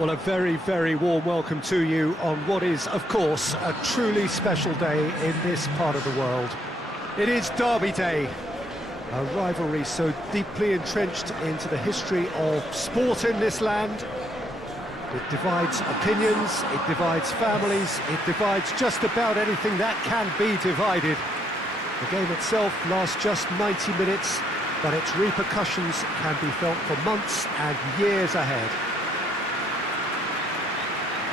Well, a very, very warm welcome to you on what is, of course, a truly special day in this part of the world. It is Derby Day, a rivalry so deeply entrenched into the history of sport in this land. It divides opinions, it divides families, it divides just about anything that can be divided. The game itself lasts just 90 minutes, but its repercussions can be felt for months and years ahead.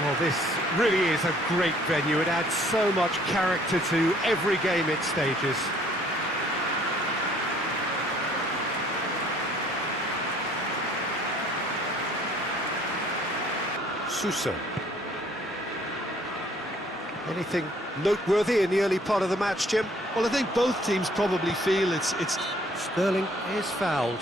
Well, this really is a great venue. It adds so much character to every game it stages. Suso. Anything noteworthy in the early part of the match, Jim? Well, I think both teams probably feel it's... Sterling is fouled.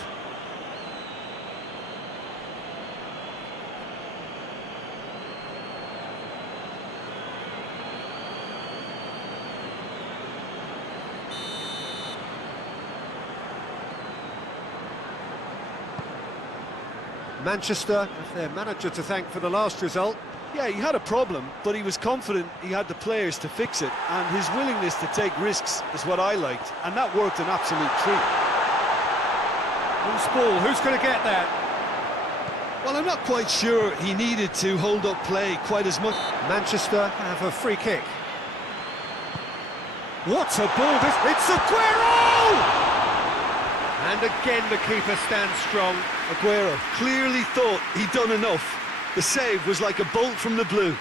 Manchester have their manager to thank for the last result. Yeah, he had a problem, but he was confident he had the players to fix it, and his willingness to take risks is what I liked, and that worked an absolute treat. Loose ball, who's going to get that? Well, I'm not quite sure he needed to hold up play quite as much. Manchester have a free kick. What a ball this... It's Aguero! And again the keeper stands strong. Aguero clearly thought he'd done enough. The save was like a bolt from the blue.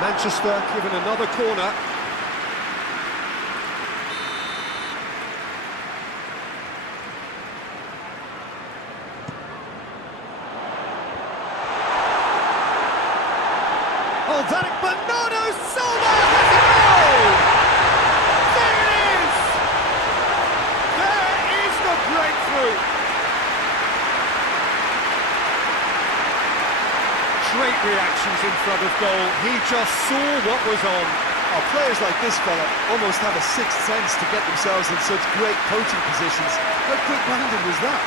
Manchester given another corner. Oh, Bernardo Silva has a goal! There it is! There is the breakthrough! Great reactions in front of goal. He just saw what was on. Oh, players like this fella almost have a sixth sense to get themselves in such great coaching positions. How quick-minded was that?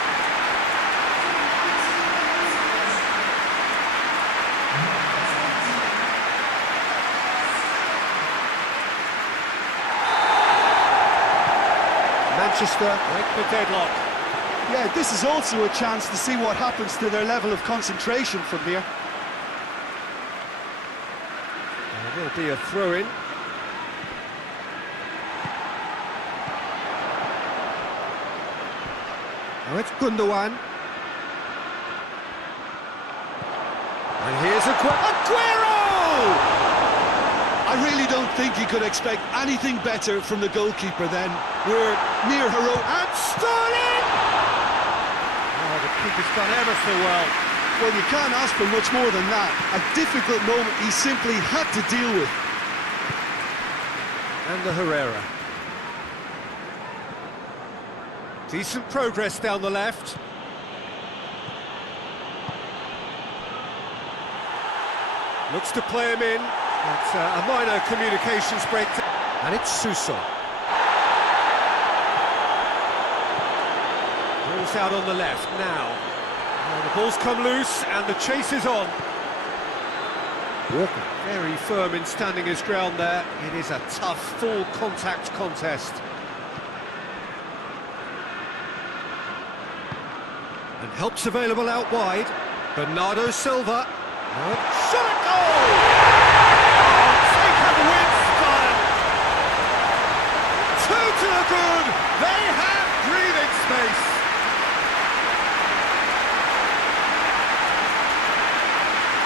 Manchester break the deadlock. Yeah, this is also a chance to see what happens to their level of concentration from here. There will be a throw-in. Now it's Gundogan. And here's Aguero! I really don't think you could expect anything better from the goalkeeper then. We're near heroic. And Sterling! Oh, the keeper's done ever so well. Well, you can't ask for much more than that. A difficult moment he simply had to deal with. And the Herrera. Decent progress down the left. Looks to play him in. It's a minor communications breakdown. And it's Suso. Ball's out on the left now. The ball's come loose and the chase is on. Walker very firm in standing his ground there. It is a tough, full contact contest. And help's available out wide. Bernardo Silva. Shot at goal! Take a win style. 2 to the good. They have breathing space.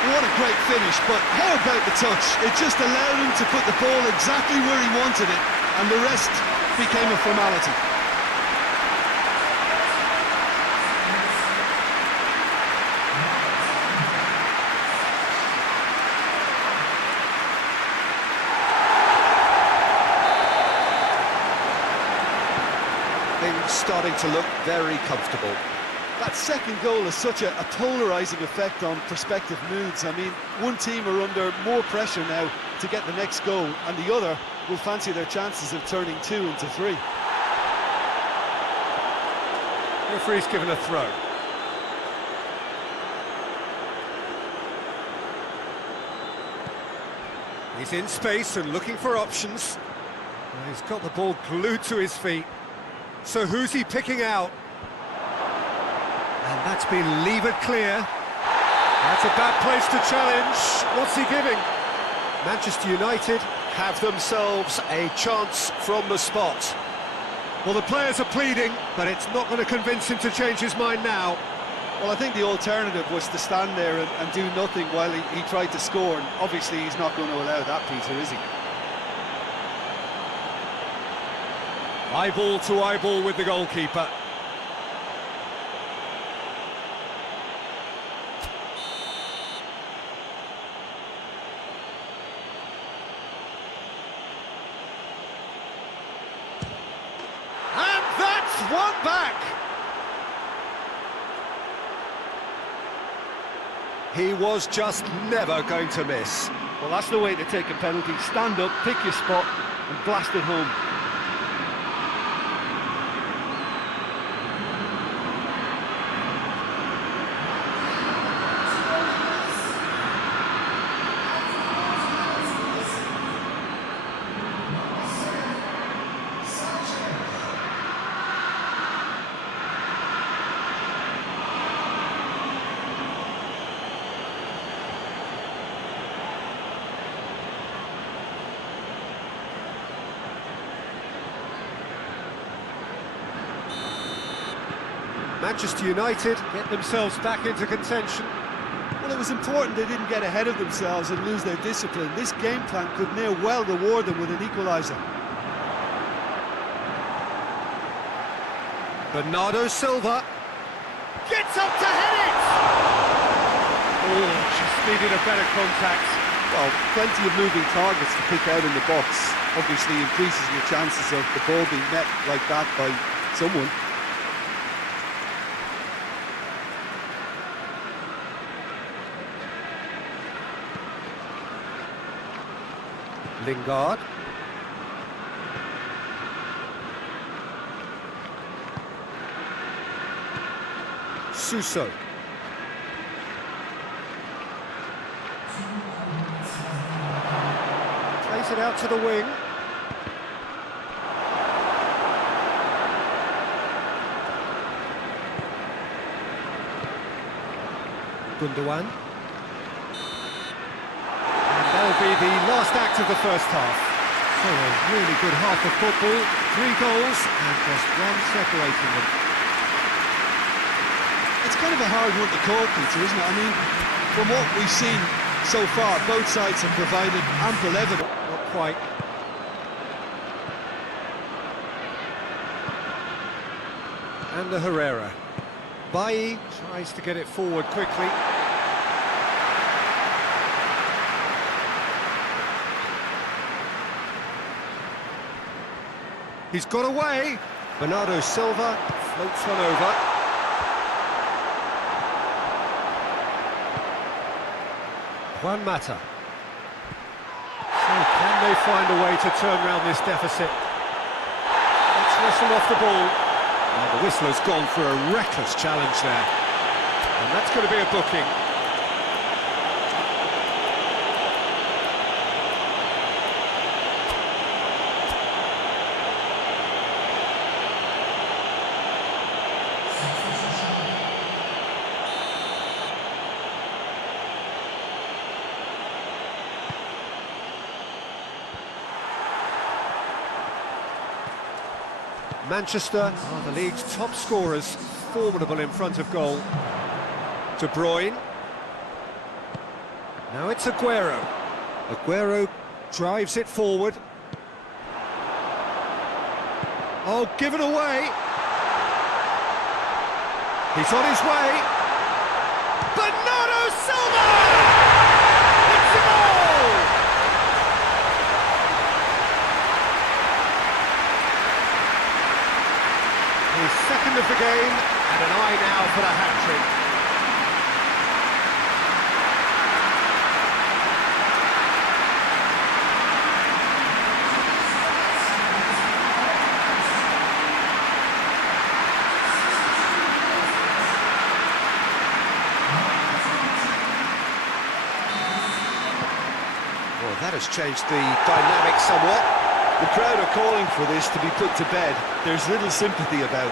What a great finish, but how about the touch? It just allowed him to put the ball exactly where he wanted it, and the rest became a formality. Things starting to look very comfortable. That second goal has such a polarising effect on prospective moods. I mean, one team are under more pressure now to get the next goal, and the other will fancy their chances of turning 2 into 3. Referee's given a throw. He's in space and looking for options. He's got the ball glued to his feet. So who's he picking out? And that's been levered clear. That's a bad place to challenge. What's he giving? Manchester United have themselves a chance from the spot. Well, the players are pleading, but it's not going to convince him to change his mind now. Well, I think the alternative was to stand there and do nothing while he tried to score, and obviously he's not going to allow that, Peter, is he? Eyeball to eyeball with the goalkeeper. And that's one back! He was just never going to miss. Well, that's the way to take a penalty. Stand up, pick your spot, and blast it home. Manchester United get themselves back into contention. Well, it was important they didn't get ahead of themselves and lose their discipline. This game plan could near well reward them with an equaliser. Bernardo Silva gets up to head it! Oh, just needed a better contact. Well, plenty of moving targets to pick out in the box. Obviously increases your chances of the ball being met like that by someone. Lingard. Suso. Plays it out to the wing. Gundogan. That'll be the last act of the first half. So a really good half of football, 3 goals and just one separating them. It's kind of a hard one to call, Peter, isn't it? I mean, from what we've seen so far, both sides have provided ample evidence. Not quite. And the Herrera. Bailly tries to get it forward quickly. He's got away. Bernardo Silva floats one over. Juan Mata. So can they find a way to turn around this deficit? Let's whistle off the ball. And the whistler's gone for a reckless challenge there. And that's going to be a booking. Manchester are the league's top scorers, formidable in front of goal. De Bruyne. Now it's Aguero. Aguero drives it forward. Oh, given away. He's on his way. Bernardo Silva! It's a goal! his second of the game, and an eye now for the hat-trick. Well, that has changed the dynamic somewhat. The crowd are calling for this to be put to bed. There's little sympathy about.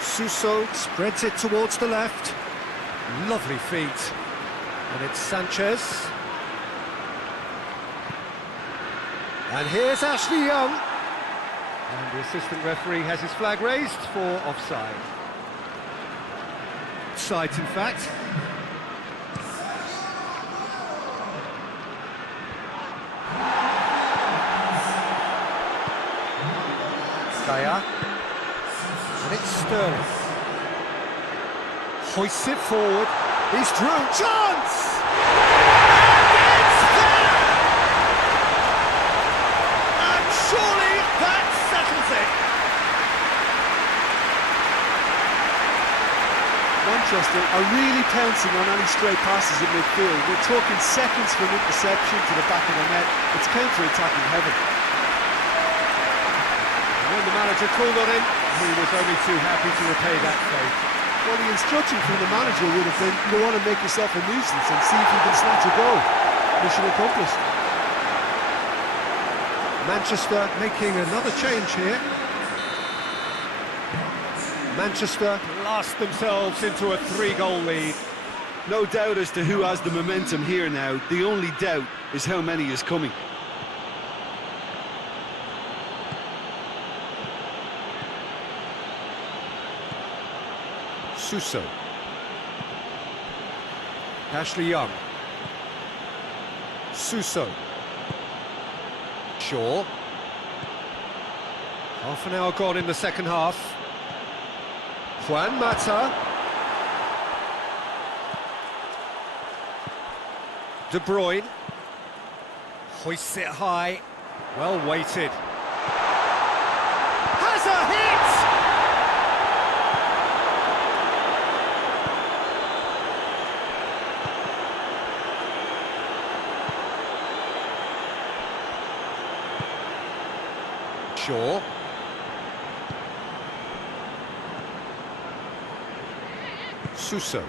Suso spreads it towards the left. Lovely feet. And it's Sanchez. And here's Ashley Young. And the assistant referee has his flag raised for offside. Sides, in fact. Kaya. And it's Sterling. Hoists it forward. He's through. Chance! And it's there! And surely that settles it. Manchester are really pouncing on any stray passes in midfield. We're talking seconds from interception to the back of the net. It's counter-attacking heaven. When the manager called on him, he was only too happy to repay that faith. Well, the instruction from the manager would have been, go on and make yourself a nuisance and see if you can snatch a goal. Mission accomplished. Manchester making another change here. Manchester blast themselves into a 3-goal lead. No doubt as to who has the momentum here now. The only doubt is how many is coming. Suso. Ashley Young. Suso. Shaw. Half an hour gone in the second half. Juan Mata. De Bruyne. Hoists it high. Well weighted. Has a hit! Shaw. Suso.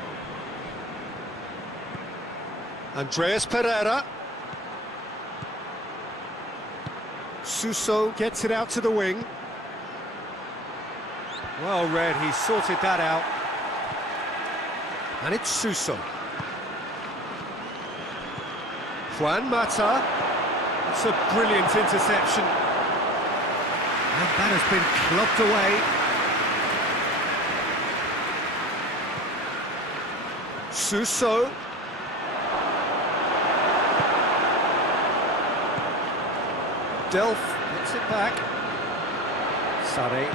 Andreas Pereira. Suso gets it out to the wing. Well read, he sorted that out. And it's Suso. Juan Mata. It's a brilliant interception. And that has been clubbed away. Suso. Delph gets it back. Sane.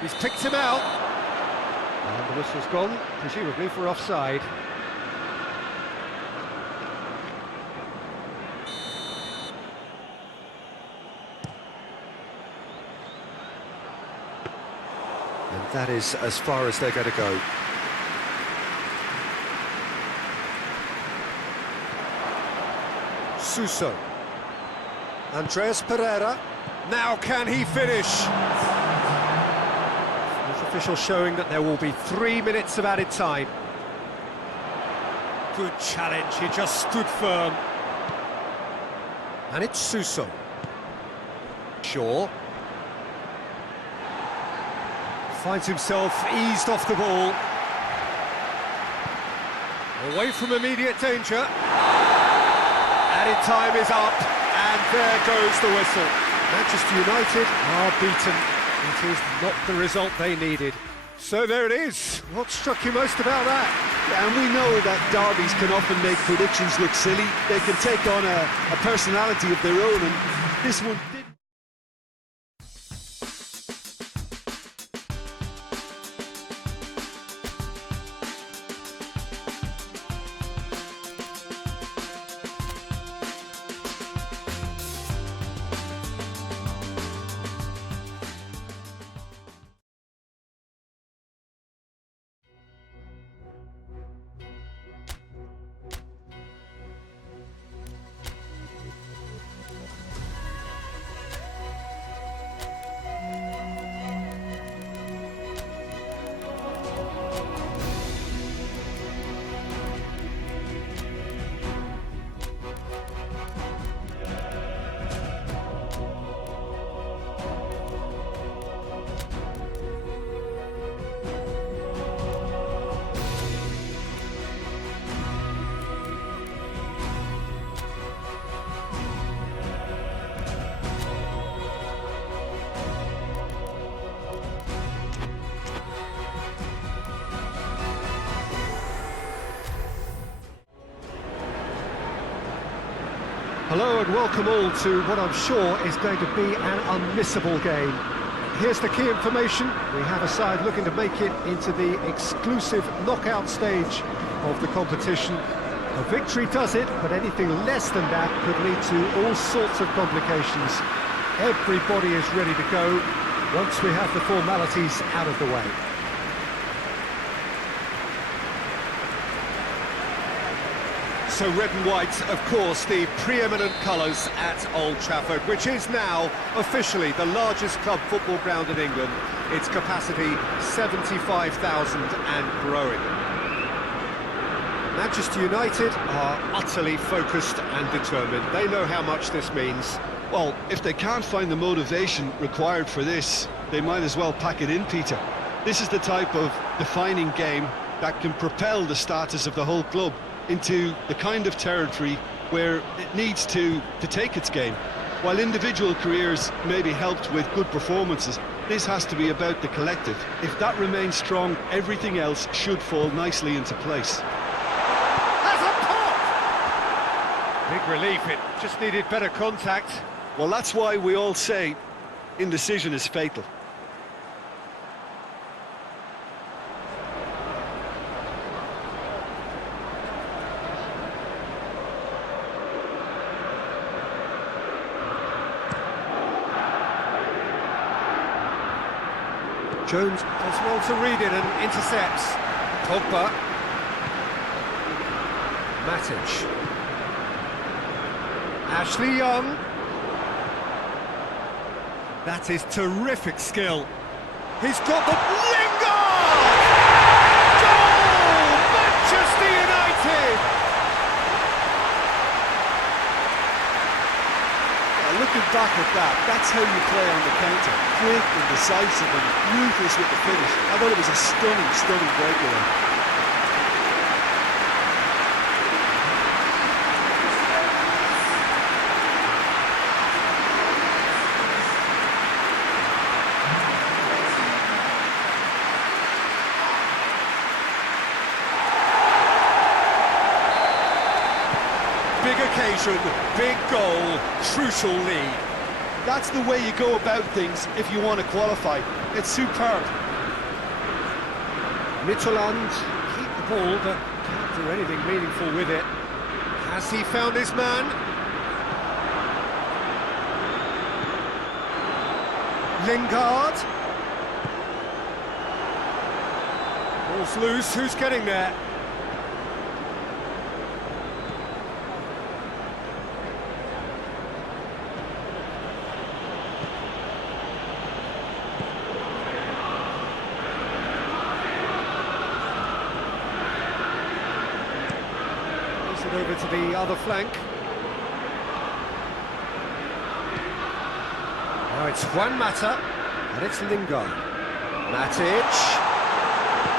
He's picked him out. And the whistle's gone, presumably for offside. And that is as far as they're going to go. Suso. Andreas Pereira. Now can he finish? This official showing that there will be 3 minutes of added time. Good challenge, he just stood firm. And it's Suso. Shaw. Finds himself eased off the ball. Away from immediate danger. Added time is up, and there goes the whistle. Manchester United are beaten. It is not the result they needed. So there it is. What struck you most about that? Yeah, and we know that derbies can often make predictions look silly. They can take on a personality of their own, and this one didn't. Hello and welcome all to what I'm sure is going to be an unmissable game. Here's the key information. We have a side looking to make it into the exclusive knockout stage of the competition. A victory does it, but anything less than that could lead to all sorts of complications. Everybody is ready to go once we have the formalities out of the way. So red and white, of course, the preeminent colours at Old Trafford, which is now officially the largest club football ground in England. Its capacity 75,000 and growing. Manchester United are utterly focused and determined. They know how much this means. Well, if they can't find the motivation required for this, they might as well pack it in, Peter. This is the type of defining game that can propel the status of the whole club into the kind of territory where it needs to take its game. While individual careers may be helped with good performances, this has to be about the collective. If that remains strong, everything else should fall nicely into place. Has a pop! Big relief, it just needed better contact. Well, that's why we all say indecision is fatal. Jones does well to read it and intercepts. Pogba. Matic. Ashley Young. That is terrific skill. He's got the Lingard! Goal! Manchester United! Looking back at that, that's how you play on the counter. Quick and decisive and ruthless with the finish. I thought it was a stunning, stunning breakaway. Big occasion, big goal, crucial lead. That's the way you go about things if you want to qualify. It's superb. Mittelland keep the ball but can't do anything meaningful with it. Has he found his man? Lingard. Ball's loose, who's getting there? Over to the other flank. Now it's Juan Mata, and it's Lingard. Matic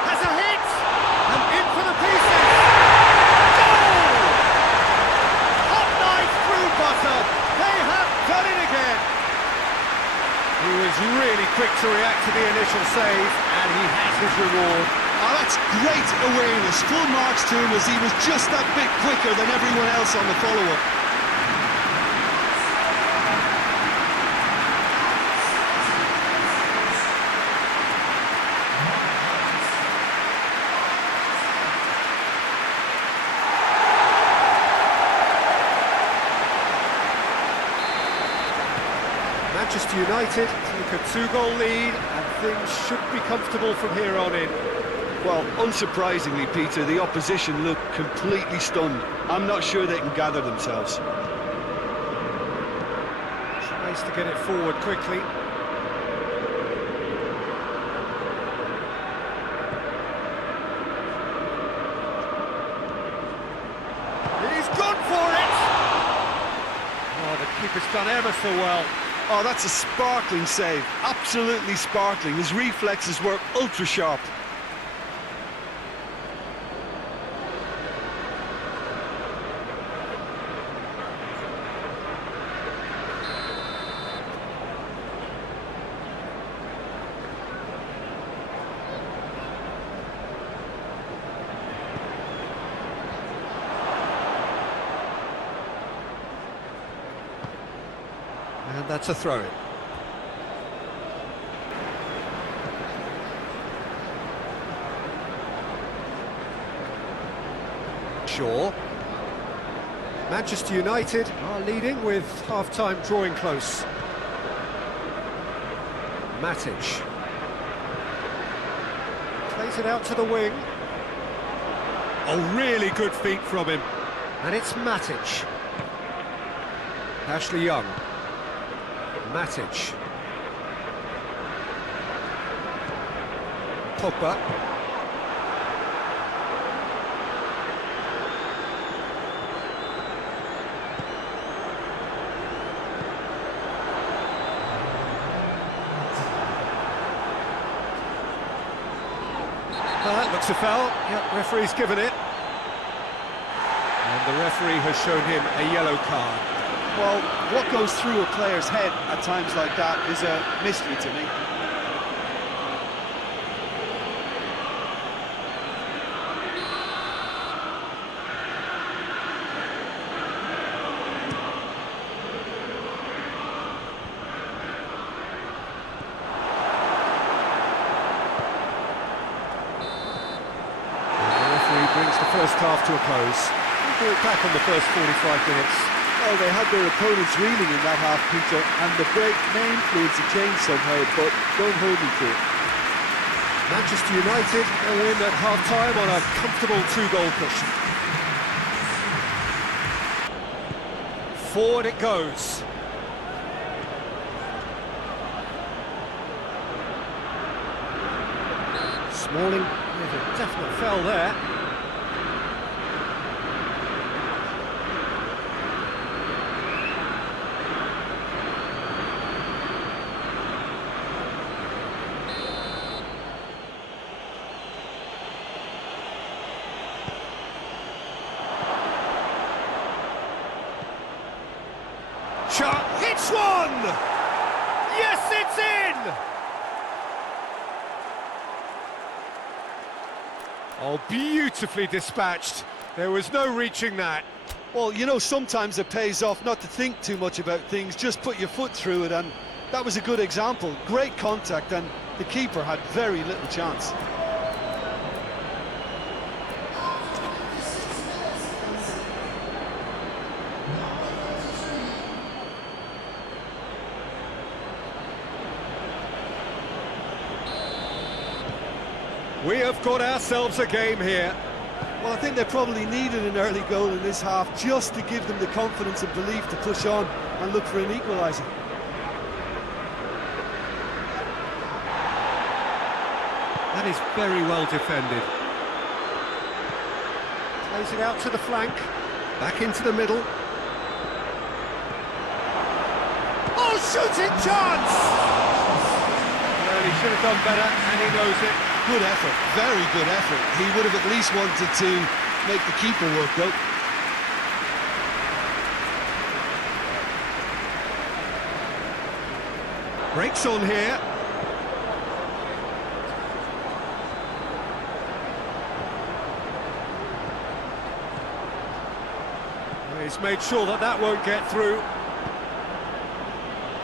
has a hit, and in for the pieces. Goal! Hot knife through butter. They have done it again. He was really quick to react to the initial save, and he has his reward. Oh, that's great awareness. Full marks to him as he was just that bit quicker than everyone else on the follow-up. Manchester United take a 2-goal lead, and things should be comfortable from here on in. Well, unsurprisingly, Peter, the opposition look completely stunned. I'm not sure they can gather themselves. Tries to get it forward quickly. He's gone for it! Oh, the keeper's done ever so well. Oh, that's a sparkling save. Absolutely sparkling. His reflexes were ultra-sharp. that's a throw-in. Shaw. Manchester United are leading with half-time drawing close. Matic. Plays it out to the wing. Oh, really good feet from him. And it's Matic. Ashley Young. Matic. Pogba. That looks a foul. Yep, referee's given it. And the referee has shown him a yellow card. Well, what goes through a player's head at times like that is a mystery to me. Brings the first half to a close. We'll go back on the first 45 minutes. Well, they had their opponents reeling in that half, Peter, and the break may influence a change somehow, but don't hold me to it. Manchester United a win at half-time on a comfortable 2-goal cushion. Forward it goes. Smalling with a definite foul there. Shot, hits one! Yes, it's in! Oh, beautifully dispatched. There was no reaching that. Well, you know, sometimes it pays off not to think too much about things, just put your foot through it, and that was a good example. Great contact, and the keeper had very little chance. We have got ourselves a game here. Well, I think they probably needed an early goal in this half just to give them the confidence and belief to push on and look for an equaliser. That is very well defended. Plays it out to the flank. Back into the middle. Oh, shooting chance! Well, he should have done better, and he knows it. Good effort, very good effort. He would have at least wanted to make the keeper work, though. Breaks on here. He's made sure that that won't get through.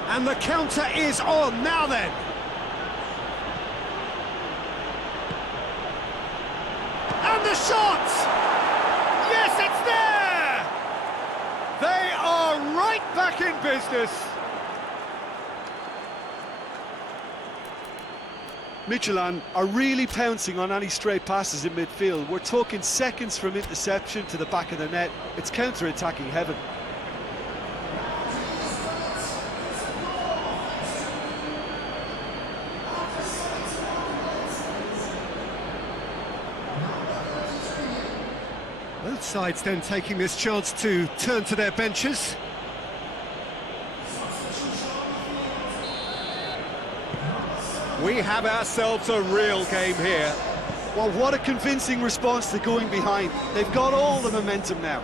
And the counter is on, now then. And the shot! Yes, it's there! They are right back in business. Midtjylland are really pouncing on any stray passes in midfield. We're talking seconds from interception to the back of the net. It's counter-attacking heaven. Both sides then taking this chance to turn to their benches. We have ourselves a real game here. Well, what a convincing response to going behind. They've got all the momentum now.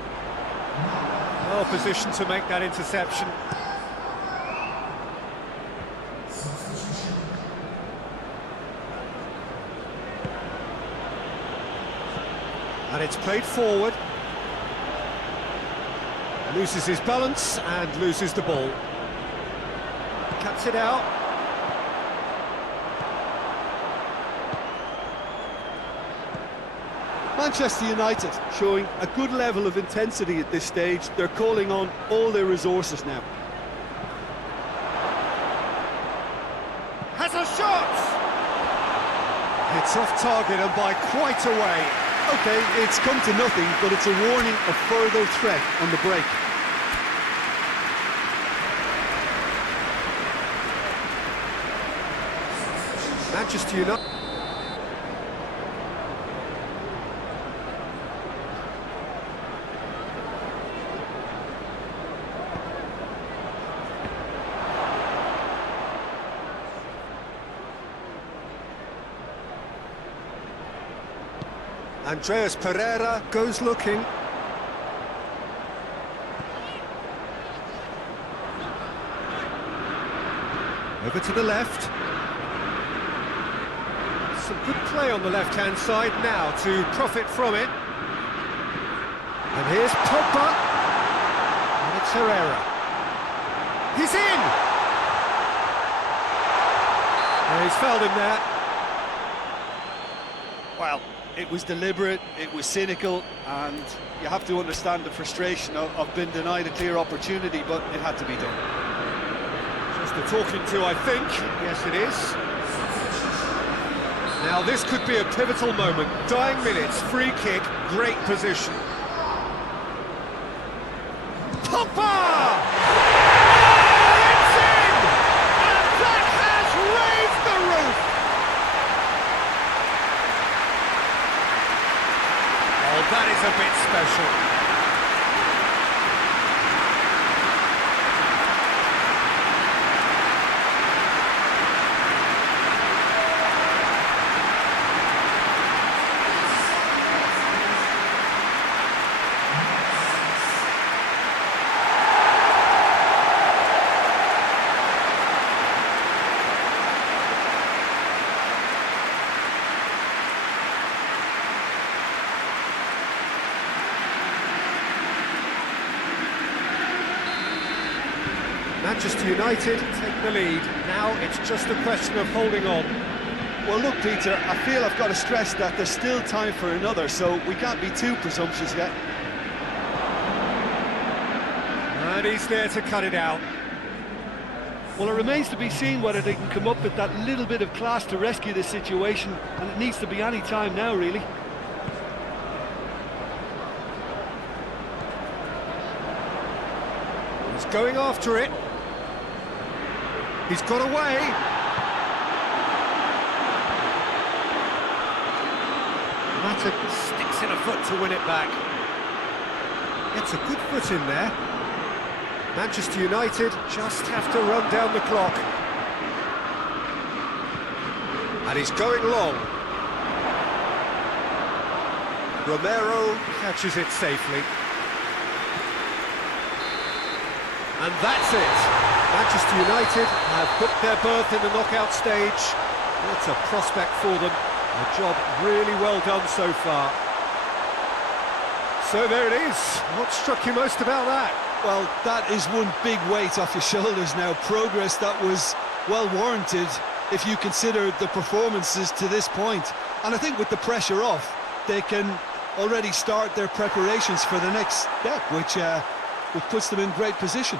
Well positioned to make that interception. And it's played forward. Loses his balance and loses the ball. cuts it out. Manchester United showing a good level of intensity at this stage. They're calling on all their resources now. Has a shot! It's off target and by quite a way. Okay, it's come to nothing, but it's a warning of further threat on the break. Manchester United. Andreas Pereira goes looking. Over to the left. Some good play on the left-hand side now to profit from it. And here's Pogba. And it's Herrera. He's in! And he's fouled him there. Well, it was deliberate, it was cynical, and you have to understand the frustration of being denied a clear opportunity, but it had to be done. Just a talking to, I think. Yes, it is. Now, this could be a pivotal moment. Dying minutes, free kick, great position. Pogba! Oh, it's in! And that has raised the roof! Oh, that is a bit special. Manchester United take the lead. Now it's just a question of holding on. Well, look, Peter, I feel I've got to stress that there's still time for another, so we can't be too presumptuous yet. And he's there to cut it out. Well, it remains to be seen whether they can come up with that little bit of class to rescue this situation, and it needs to be any time now, really. He's going after it. He's got away. Mata sticks in a foot to win it back. Gets a good foot in there. Manchester United just have to run down the clock. And he's going long. Romero catches it safely. And that's it. Manchester United have booked their berth in the knockout stage. What a prospect for them. A job really well done so far. So there it is. What struck you most about that? Well, that is one big weight off your shoulders now. Progress that was well warranted if you consider the performances to this point. And I think with the pressure off, they can already start their preparations for the next step, which puts them in great position.